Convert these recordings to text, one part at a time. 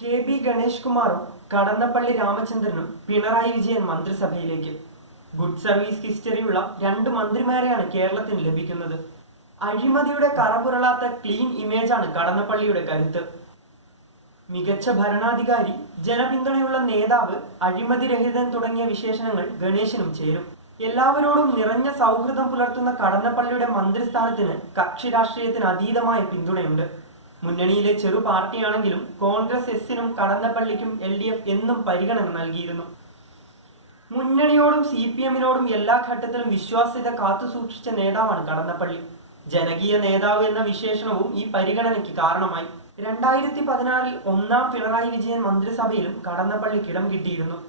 KB. Ganesh കുമാറും കടന്നപ്പള്ളി രാമചന്ദ്രനും Pinarayi Vijayan മന്ത്രിസഭയിലേക്ക്. Good service ഹിസ്റ്ററിയുള്ള രണ്ട് മന്ത്രിമാരെയാണ് കേരളത്തിന് ലഭിക്കുന്നത്. അഴിമതിയുടെ കറപുരളാത്ത ക്ലീൻ ഇമേജാണ് കടന്നപ്പള്ളിയുടെ കരുത്ത്. മികച്ച ഭരണാധികാരി, ജനപിന്തുണയുള്ള നേതാവ്, അഴിമതിരഹിതൻ തുടങ്ങിയ വിശേഷണങ്ങൾ ഗണേശനും ചേരും. എല്ലാവരോടും നിറഞ്ഞ സൗഹൃദം പുലർത്തുന്ന കടന്നപ്പള്ളിയുടെ മന്ത്രിസ്ഥാനത്തിന് കക്ഷി രാഷ്ട്രീയത്തിന് അതീതമായ പിന്തുണയുണ്ട്. മുന്നണിയിലെ ചെറു പാർട്ടിയാണെങ്കിലും കോൺഗ്രസ് എസിനും കടന്നപ്പള്ളിക്കും LDF എന്നും പരിഗണന നൽകിയിരുന്നു. മുന്നണിയോടും CPM-നോടും എല്ലാ ഘട്ടത്തിലും വിശ്വാസ്യത കാത്തുസൂക്ഷിച്ച നേതാവാണ് കടന്നപ്പള്ളി. ജനകീയ നേതാവ് എന്ന വിശേഷണവും ഈ പരിഗണനയ്ക്ക് കാരണമായി. 2016-ൽ ഒന്നാം പിണറായി വിജയൻ മന്ത്രിസഭയിലും കടന്നപ്പള്ളിക്ക് ഇടം കിട്ടിയിരുന്നു.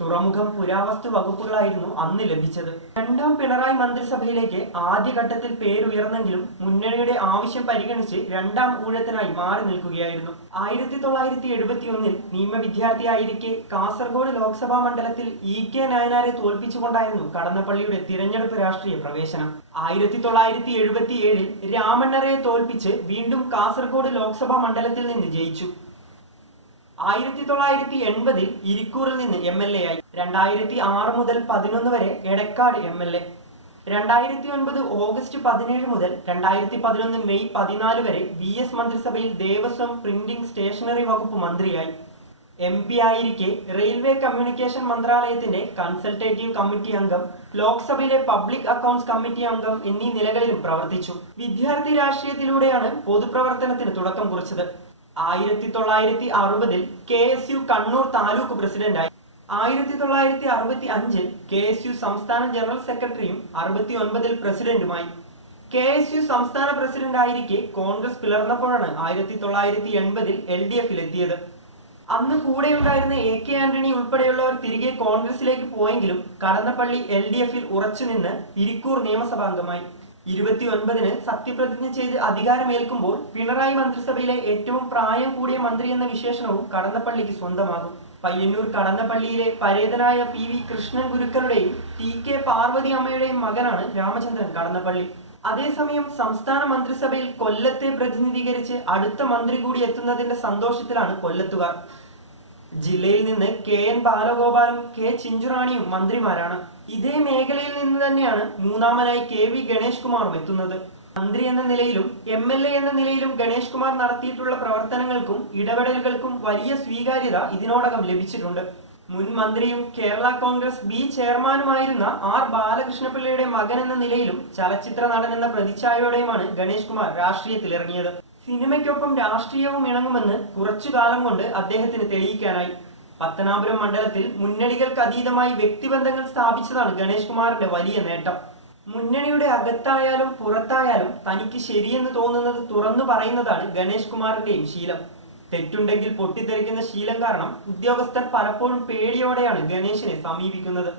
തുറമുഖം, പുരാവസ്തു വകുപ്പുകളായിരുന്നു അന്ന് ലഭിച്ചത്. രണ്ടാം പിണറായി മന്ത്രിസഭയിലേക്ക് ആദ്യഘട്ടത്തിൽ പേരുയർന്നെങ്കിലും മുന്നണിയുടെ ആവശ്യം പരിഗണിച്ച് രണ്ടാം ഊഴത്തിനായി മാറി നിൽക്കുകയായിരുന്നു. 1971-ൽ നിയമവിദ്യാർത്ഥിയായിരിക്കെ കാസർഗോഡ് ലോക്സഭാ മണ്ഡലത്തിൽ EK നായനാരെ തോൽപ്പിച്ചുകൊണ്ടായിരുന്നു കടന്നപ്പള്ളിയുടെ തിരഞ്ഞെടുപ്പ് രാഷ്ട്രീയ പ്രവേശനം. 1977-ൽ രാമണ്ണറെ തോൽപ്പിച്ച് വീണ്ടും കാസർഗോഡ് ലോക്സഭാ മണ്ഡലത്തിൽ നിന്ന് ജയിച്ചു. 1980-ൽ ഇരിക്കൂറിൽ നിന്ന് MLA ആയി. 2006 മുതൽ 2011 വരെ എടക്കാട് MLA. 2009 ഓഗസ്റ്റ് 17 മുതൽ 2011 മെയ് 14 വരെ VS മന്ത്രിസഭയിൽ ദേവസ്വം, പ്രിന്റിംഗ്, സ്റ്റേഷനറി വകുപ്പ് മന്ത്രിയായി. MP ആയിരിക്കെ റെയിൽവേ കമ്മ്യൂണിക്കേഷൻ മന്ത്രാലയത്തിന്റെ കൺസൾട്ടേറ്റീവ് കമ്മിറ്റി അംഗം, ലോക്സഭയിലെ പബ്ലിക് അക്കൗണ്ട്സ് കമ്മിറ്റി അംഗം എന്നീ നിലകളിലും പ്രവർത്തിച്ചു. വിദ്യാർത്ഥി രാഷ്ട്രീയത്തിലൂടെയാണ് പൊതുപ്രവർത്തനത്തിന് തുടക്കം കുറിച്ചത്. 1960-ൽ KSU കണ്ണൂർ താലൂക്ക് പ്രസിഡന്റായി. 1965-ൽ KSU സംസ്ഥാന ജനറൽ സെക്രട്ടറിയും 69-ൽ പ്രസിഡന്റുമായി. KSU സംസ്ഥാന പ്രസിഡന്റ് ആയിരിക്കെ കോൺഗ്രസ് പിളർന്നപ്പോഴാണ് 1980-ൽ LDF-ൽ എത്തിയത്. അന്ന് കൂടെയുണ്ടായിരുന്ന AK ആന്റണി ഉൾപ്പെടെയുള്ളവർ തിരികെ കോൺഗ്രസിലേക്ക് പോയെങ്കിലും കടന്നപ്പള്ളി LDF-ൽ ഉറച്ചുനിന്ന് ഇരിക്കൂർ നിയമസഭാംഗമായി. 29-ന് സത്യപ്രതിജ്ഞ ചെയ്ത് അധികാരമേൽക്കുമ്പോൾ പിണറായി മന്ത്രിസഭയിലെ ഏറ്റവും പ്രായം കൂടിയ മന്ത്രി എന്ന വിശേഷണവും കടന്നപ്പള്ളിക്ക് സ്വന്തമാകും. പയ്യന്നൂർ കടന്നപ്പള്ളിയിലെ പരേതനായ PV കൃഷ്ണൻ ഗുരുക്കളുടെയും TK പാർവതി അമ്മയുടെയും മകനാണ് രാമചന്ദ്രൻ കടന്നപ്പള്ളി. അതേസമയം സംസ്ഥാന മന്ത്രിസഭയിൽ കൊല്ലത്തെ പ്രതിനിധീകരിച്ച് അടുത്ത മന്ത്രി കൂടി എത്തുന്നതിന്റെ സന്തോഷത്തിലാണ് കൊല്ലത്തുകാർ. ജില്ലയിൽ നിന്ന് KN ബാലഗോപാലും K ചിഞ്ചുറാണിയും മന്ത്രിമാരാണ്. ഇതേ മേഖലയിൽ നിന്ന് തന്നെയാണ് മൂന്നാമനായി KV ഗണേഷ് കുമാറും എത്തുന്നത്. മന്ത്രി എന്ന നിലയിലും MLA എന്ന നിലയിലും ഗണേഷ് കുമാർ നടത്തിയിട്ടുള്ള പ്രവർത്തനങ്ങൾക്കും ഇടപെടലുകൾക്കും വലിയ സ്വീകാര്യത ഇതിനോടകം ലഭിച്ചിട്ടുണ്ട്. മുൻ മന്ത്രിയും കേരള കോൺഗ്രസ് B ചെയർമാനുമായിരുന്ന R ബാലകൃഷ്ണപിള്ളയുടെ മകൻ എന്ന നിലയിലും ചലച്ചിത്ര നടൻ എന്ന പ്രതിച്ഛായയോടെയുമാണ് ഗണേഷ് കുമാർ രാഷ്ട്രീയത്തിലിറങ്ങിയത്. സിനിമയ്ക്കൊപ്പം രാഷ്ട്രീയവും ഇണങ്ങുമെന്ന് കുറച്ചു കാലം കൊണ്ട് അദ്ദേഹത്തിന് തെളിയിക്കാനായി. പത്തനാപുരം മണ്ഡലത്തിൽ മുന്നണികൾക്ക് അതീതമായി വ്യക്തിബന്ധങ്ങൾ സ്ഥാപിച്ചതാണ് ഗണേഷ് കുമാറിന്റെ വലിയ നേട്ടം. മുന്നണിയുടെ അകത്തായാലും പുറത്തായാലും തനിക്ക് ശരിയെന്ന് തോന്നുന്നത് തുറന്നു പറയുന്നതാണ് ഗണേഷ് കുമാറിന്റെയും ശീലം. തെറ്റുണ്ടെങ്കിൽ പൊട്ടിത്തെറിക്കുന്ന ശീലം കാരണം ഉദ്യോഗസ്ഥർ പലപ്പോഴും പേടിയോടെയാണ് ഗണേശിനെ സമീപിക്കുന്നത്.